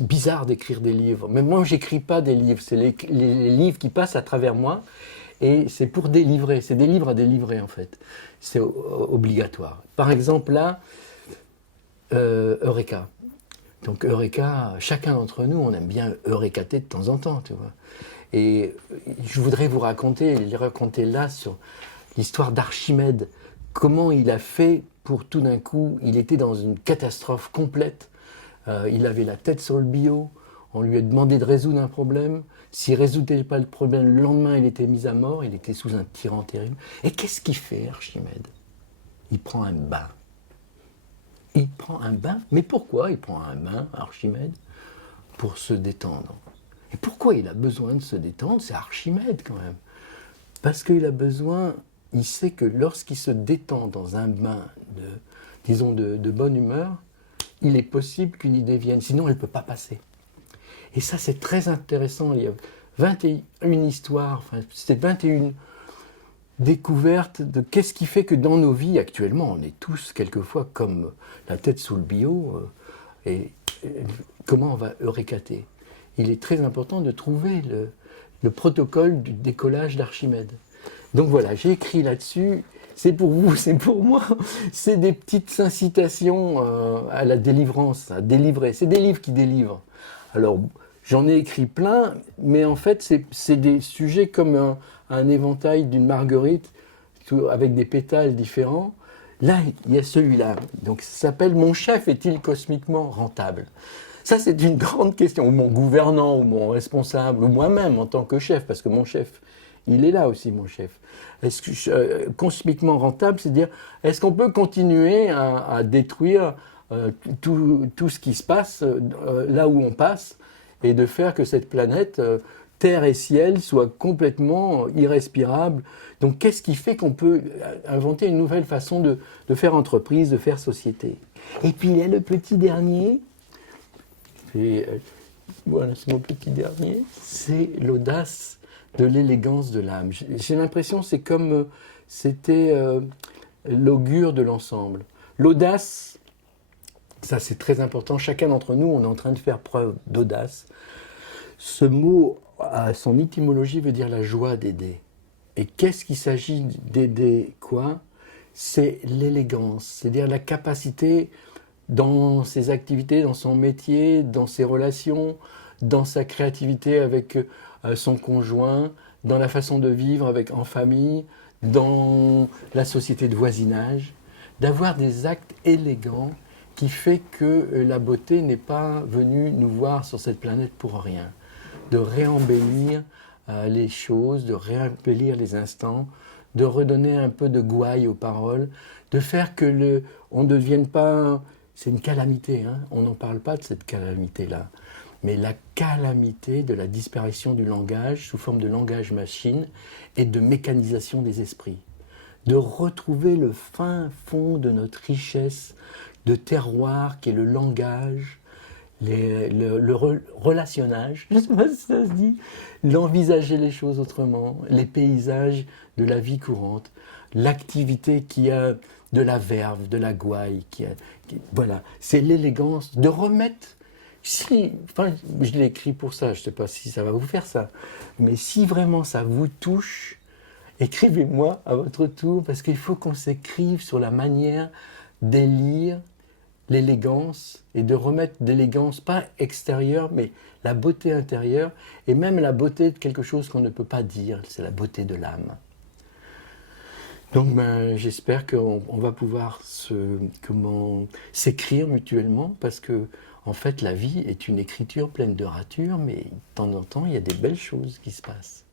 c'est bizarre d'écrire des livres. Mais moi, j'écris pas des livres. C'est les livres qui passent à travers moi. Et c'est pour délivrer. C'est des livres à délivrer, en fait. C'est obligatoire. Par exemple, là, Eureka. Donc, Eureka, chacun d'entre nous, on aime bien eurécater de temps en temps, tu vois. Et je voudrais vous raconter là sur l'histoire d'Archimède. Comment il a fait pour tout d'un coup, il était dans une catastrophe complète. Il avait la tête sur le billot. On lui a demandé de résoudre un problème. S'il ne résoudait pas le problème, le lendemain, il était mis à mort. Il était sous un tyran terrible. Et qu'est-ce qu'il fait, Archimède? Il prend un bain. Il prend un bain. Mais pourquoi il prend un bain, Archimède? Pour se détendre. Et pourquoi il a besoin de se détendre? C'est Archimède, quand même. Parce qu'il a besoin... Il sait que lorsqu'il se détend dans un bain de bonne humeur, il est possible qu'une idée vienne. Sinon, elle ne peut pas passer. Et ça, c'est très intéressant. Il y a 21 histoires, enfin, c'est 21 découvertes de qu'est-ce qui fait que dans nos vies actuellement, on est tous quelquefois comme la tête sous le billot, et comment on va eurécater. Il est très important de trouver le protocole du décollage d'Archimède. Donc voilà, j'ai écrit là-dessus. C'est pour vous, c'est pour moi. C'est des petites incitations à la délivrance, à délivrer. C'est des livres qui délivrent. Alors, j'en ai écrit plein, mais en fait, c'est des sujets comme un éventail d'une marguerite, avec des pétales différents. Là, il y a celui-là. Donc, ça s'appelle « Mon chef est-il cosmiquement rentable ?» Ça, c'est une grande question. Ou mon gouvernant, ou mon responsable, ou moi-même en tant que chef, parce que mon chef, il est là aussi, mon chef. Est-ce que cosmiquement rentable, c'est-à-dire, est-ce qu'on peut continuer à détruire tout ce qui se passe là où on passe, et de faire que cette planète, terre et ciel, soit complètement irrespirable? Donc, qu'est-ce qui fait qu'on peut inventer une nouvelle façon de faire entreprise, de faire société? Et puis, il y a le petit dernier. Voilà, c'est mon petit dernier. C'est l'audace de l'élégance de l'âme. J'ai l'impression que c'est comme c'était l'augure de l'ensemble. L'audace, ça c'est très important. Chacun d'entre nous, on est en train de faire preuve d'audace. Ce mot, son étymologie veut dire la joie d'aider. Et qu'est-ce qu'il s'agit d'aider quoi? C'est l'élégance, c'est-à-dire la capacité dans ses activités, dans son métier, dans ses relations, dans sa créativité avec son conjoint, dans la façon de vivre en famille, dans la société de voisinage, d'avoir des actes élégants qui fait que la beauté n'est pas venue nous voir sur cette planète pour rien, de réembellir les choses, de réembellir les instants, de redonner un peu de gouaille aux paroles, de faire que on ne devienne pas... C'est une calamité, hein, on n'en parle pas de cette calamité-là. Mais la calamité de la disparition du langage sous forme de langage machine et de mécanisation des esprits. De retrouver le fin fond de notre richesse de terroir qui est le langage, le relationnage, je ne sais pas si ça se dit, l'envisager les choses autrement, les paysages de la vie courante, l'activité qui a de la verve, de la gouaille, voilà, c'est l'élégance de remettre. Enfin, je l'ai écrit pour ça, je ne sais pas si ça va vous faire ça, mais si vraiment ça vous touche, écrivez-moi à votre tour, parce qu'il faut qu'on s'écrive sur la manière d'élire l'élégance et de remettre d'élégance, pas extérieure, mais la beauté intérieure, et même la beauté de quelque chose qu'on ne peut pas dire, c'est la beauté de l'âme. Donc j'espère qu'on va pouvoir s'écrire mutuellement, parce que en fait la vie est une écriture pleine de ratures, mais de temps en temps il y a des belles choses qui se passent.